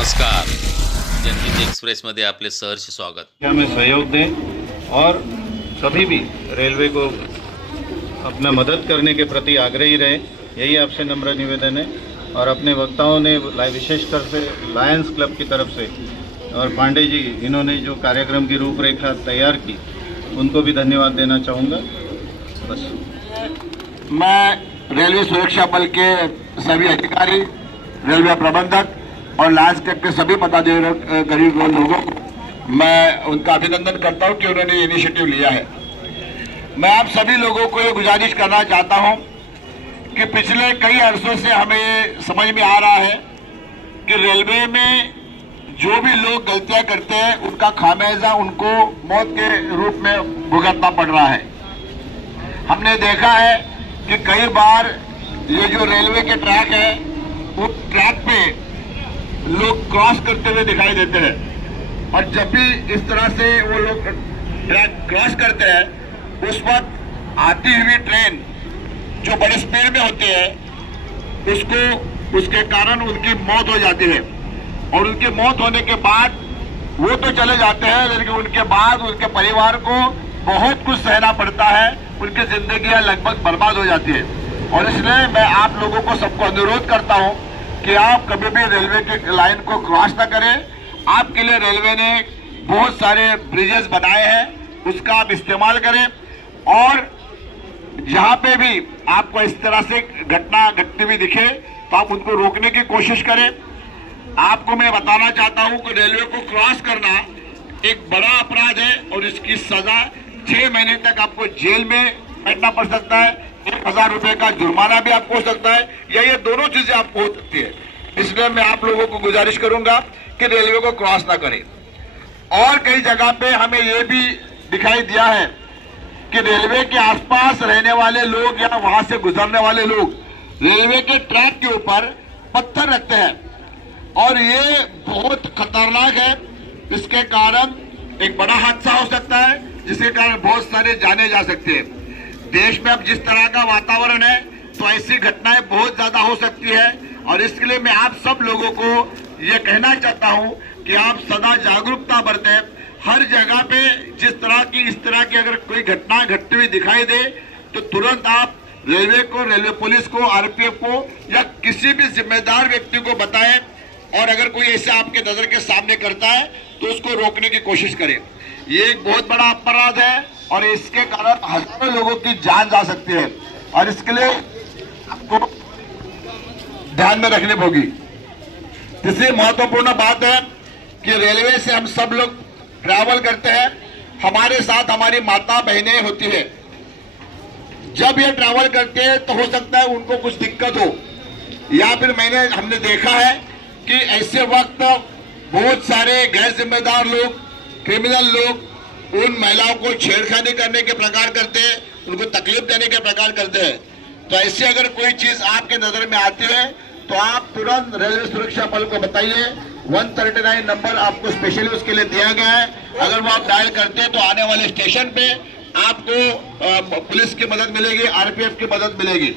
नमस्कार, जनहित एक्सप्रेसमध्ये आपले सहर्ष स्वागत। हमें सहयोग दें और सभी भी रेलवे को अपना मदद करने के प्रति आग्रही रहे, यही आपसे नम्र निवेदन है। और अपने वक्ताओं ने विशेषकर से लायंस क्लब की तरफ से और पांडे जी, इन्होंने जो कार्यक्रम की रूपरेखा तैयार की, उनको भी धन्यवाद देना चाहूँगा। बस मैं रेलवे सुरक्षा बल के सभी अधिकारी, रेलवे प्रबंधक और लायंस क्लब के सभी पदाधिकारी गरीब लोगों को मैं उनका अभिनंदन करता हूं कि उन्होंने ये इनिशिएटिव लिया है। मैं आप सभी लोगों को ये गुजारिश करना चाहता हूं कि पिछले कई अरसों से हमें ये समझ में आ रहा है कि रेलवे में जो भी लोग गलतियां करते हैं उनका खामियाजा उनको मौत के रूप में भुगतना पड़ रहा है। हमने देखा है कि कई बार ये जो रेलवे के ट्रैक है, उस ट्रैक पे लोग क्रॉस करते हुए दिखाई देते हैं और जब भी इस तरह से वो लोग ट्रैक क्रॉस करते हैं, उस वक्त आती हुई ट्रेन जो बड़े स्पीड में होती है उसके कारण उनकी मौत हो जाती है। और उनकी मौत होने के बाद वो तो चले जाते हैं, लेकिन उनके बाद उनके परिवार को बहुत कुछ सहना पड़ता है, उनकी जिंदगियां लगभग बर्बाद हो जाती है। और इसलिए मैं आप लोगों को सबको अनुरोध करता हूं कि आप कभी भी रेलवे के लाइन को क्रॉस ना करें। आपके लिए रेलवे ने बहुत सारे ब्रिजेस बनाए हैं, उसका आप इस्तेमाल करें। और जहां पे भी आपको इस तरह से घटना घटती हुई दिखे तो आप उनको रोकने की कोशिश करें। आपको मैं बताना चाहता हूं कि रेलवे को क्रॉस करना एक बड़ा अपराध है और इसकी सजा 6 महीने तक आपको जेल में बैठना पड़ सकता है, 1000 रुपए का जुर्माना भी आपको हो सकता है, या ये दोनों चीजें आपको हो सकती है। इसलिए मैं आप लोगों को गुजारिश करूंगा कि रेलवे को क्रॉस ना करें। और कई जगह पे हमें ये भी दिखाई दिया है कि रेलवे के आसपास रहने वाले लोग या वहां से गुजरने वाले लोग रेलवे के ट्रैक के ऊपर पत्थर रखते हैं और ये बहुत खतरनाक है। इसके कारण एक बड़ा हादसा हो सकता है, जिसके कारण बहुत सारे जाने जा सकते हैं। देश में अब जिस तरह का वातावरण है, तो ऐसी घटनाएं बहुत ज्यादा हो सकती है। और इसके लिए मैं आप सब लोगों को ये कहना चाहता हूं कि आप सदा जागरूकता बरतें। हर जगह पे इस तरह की अगर कोई घटना घटती हुई दिखाई दे तो तुरंत आप रेलवे को, रेलवे पुलिस को, आरपीएफ को या किसी भी जिम्मेदार व्यक्ति को बताएं। और अगर कोई ऐसा आपके नजर के सामने करता है तो उसको रोकने की कोशिश करें। ये एक बहुत बड़ा अपराध है और इसके कारण हजारों लोगों की जान जा सकती है और इसके लिए आपको ध्यान में रखनी होगी। तीसरी महत्वपूर्ण बात है कि रेलवे से हम सब लोग ट्रैवल करते हैं, हमारे साथ हमारी माता बहनें होती है। जब ये ट्रैवल करते हैं तो हो सकता है उनको कुछ दिक्कत हो, या फिर हमने देखा है कि ऐसे वक्त बहुत सारे गैर जिम्मेदार लोग, क्रिमिनल लोग उन महिलाओं को छेड़खानी करने के प्रकार करते हैं, उनको तकलीफ देने के प्रकार करते हैं। तो ऐसे अगर कोई चीज आपके नजर में आती है तो आप तुरंत रेलवे सुरक्षा बल को बताइए। 139 नंबर आपको स्पेशली उसके लिए दिया गया है। अगर वो आप डायल करते हैं तो आने वाले स्टेशन पे आपको पुलिस की मदद मिलेगी, आरपीएफ की मदद मिलेगी।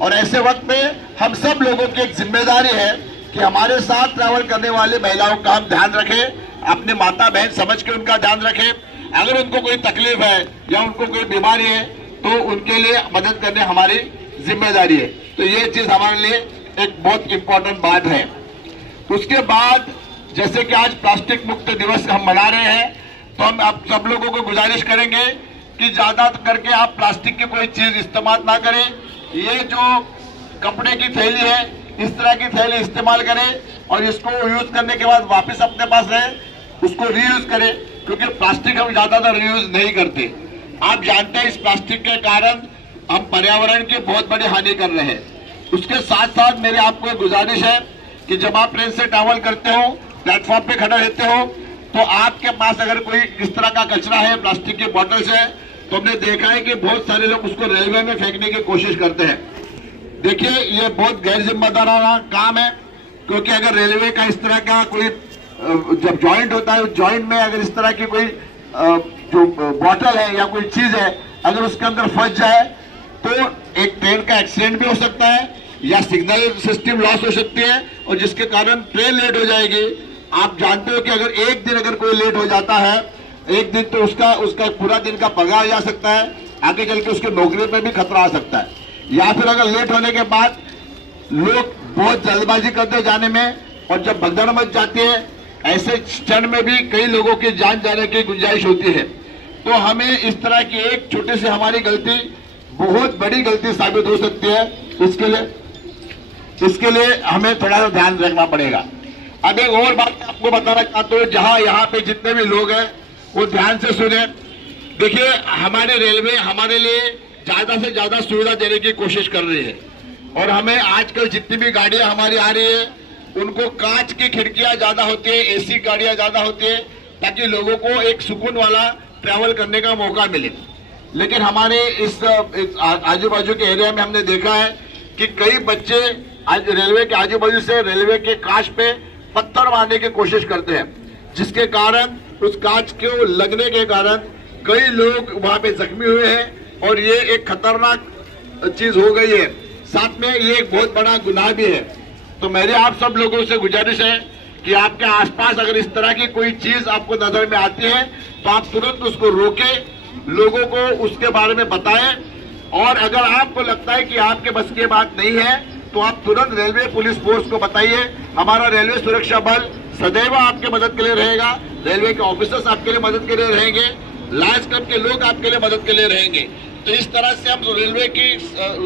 और ऐसे वक्त में हम सब लोगों की एक जिम्मेदारी है कि हमारे साथ ट्रैवल करने वाली महिलाओं का हम ध्यान रखें, अपनी माता बहन समझ के उनका ध्यान रखें। अगर उनको कोई तकलीफ है या उनको कोई बीमारी है तो उनके लिए मदद करने हमारी जिम्मेदारी है। तो ये चीज हमारे लिए एक बहुत इंपॉर्टेंट बात है। उसके बाद जैसे कि आज प्लास्टिक मुक्त दिवस हम मना रहे हैं, तो हम आप सब लोगों को गुजारिश करेंगे कि ज्यादा करके आप प्लास्टिक की कोई चीज इस्तेमाल ना करें। ये जो कपड़े की थैली है, इस तरह की थैली इस्तेमाल करें और इसको यूज करने के बाद वापस अपने पास रहे, उसको रीयूज करें, क्योंकि प्लास्टिक हम ज्यादातर रीयूज नहीं करते। आप जानते हैं इस प्लास्टिक के कारण हम पर्यावरण की बहुत बड़ी हानि कर रहे हैं। उसके साथ साथ मेरी आपको एक गुजारिश है कि जब आप ट्रेन से ट्रैवल करते हो, प्लेटफॉर्म पे खड़े रहते हो, तो आपके पास अगर कोई इस तरह का कचरा है, प्लास्टिक की बॉटल्स है, तो हमने देखा है कि बहुत सारे लोग उसको रेलवे में फेंकने की कोशिश करते हैं। देखिए, ये बहुत गैर जिम्मेदाराना काम है, क्योंकि अगर रेलवे का इस तरह का कोई जब जॉइंट होता है, उस जॉइंट में अगर इस तरह की कोई जो बॉटल है या कोई चीज है, अगर उसके अंदर फंस जाए तो एक ट्रेन का एक्सीडेंट भी हो सकता है या सिग्नल सिस्टम लॉस हो सकती है और जिसके कारण ट्रेन लेट हो जाएगी। आप जानते हो कि अगर एक दिन अगर कोई लेट हो जाता है, एक दिन तो उसका पूरा दिन का पगार जा सकता है, आगे चल के उसके नौकरी पे भी खतरा आ सकता है। या फिर अगर लेट होने के बाद लोग बहुत जल्दबाजी करते हैं जाने में, और जब भगदड़ मच जाती है ऐसे क्षण में भी कई लोगों की जान जाने की गुंजाइश होती है। तो हमें इस तरह की एक छोटी सी हमारी गलती बहुत बड़ी गलती साबित हो सकती है। इसके लिए हमें थोड़ा सा ध्यान रखना पड़ेगा। अब एक और बात मैं आपको बताना चाहता हूँ, जहां यहाँ पे जितने भी लोग हैं वो ध्यान से सुने। देखिए, हमारे रेलवे हमारे लिए ज्यादा से ज्यादा सुविधा देने की कोशिश कर रही है, और हमें आजकल जितनी भी गाड़ियां हमारी आ रही है उनको कांच की खिड़कियां ज्यादा होती है, एसी गाड़ियां ज्यादा होती है, ताकि लोगों को एक सुकून वाला ट्रैवल करने का मौका मिले। लेकिन हमारे इस आजू बाजू के एरिया में हमने देखा है कि कई बच्चे आज रेलवे के आजू बाजू से रेलवे के कांच पे पत्थर मारने की कोशिश करते हैं, जिसके कारण उस कांच को लगने के कारण कई लोग वहां पे जख्मी हुए हैं, और ये एक खतरनाक चीज हो गई है। साथ में ये एक बहुत बड़ा गुनाह भी है। तो मेरे आप सब लोगों से गुजारिश है कि आपके आसपास अगर इस तरह की कोई चीज आपको नजर में आती है तो आप तुरंत उसको रोके, लोगों को उसके बारे में बताएं, और अगर आपको लगता है कि आपके बस की बात नहीं है तो आप तुरंत रेलवे पुलिस फोर्स को बताइए। हमारा रेलवे सुरक्षा बल सदैव आपके मदद के लिए रहेगा, रेलवे के ऑफिसर्स आपके लिए मदद के लिए रहेंगे, लायंस क्लब के लोग आपके लिए मदद के लिए रहेंगे। तो इस तरह से हम रेलवे की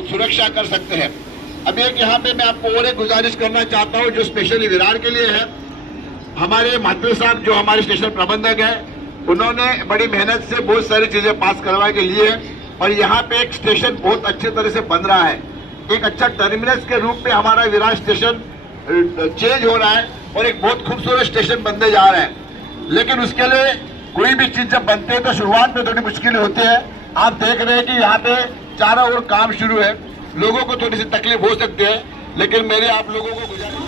सुरक्षा कर सकते हैं। अब एक यहाँ पे मैं आपको और एक गुजारिश करना चाहता हूँ जो स्पेशली विरार के लिए है। हमारे मात्र साहब जो हमारे स्टेशन प्रबंधक है, उन्होंने बड़ी मेहनत से बहुत सारी चीजें पास करवा के लिए है, और यहाँ पे एक स्टेशन बहुत अच्छी तरह से बन रहा है। एक अच्छा टर्मिनस के रूप में हमारा विरार स्टेशन चेंज हो रहा है और एक बहुत खूबसूरत स्टेशन बनने जा रहा है। लेकिन उसके लिए कोई भी चीज जब बनती है तो शुरुआत में थोड़ी मुश्किल होती है। आप देख रहे हैं कि यहाँ पे चारों ओर काम शुरू है, लोगों को थोड़ी सी तकलीफ हो सकती है, लेकिन मेरे आप लोगों को गुजारिश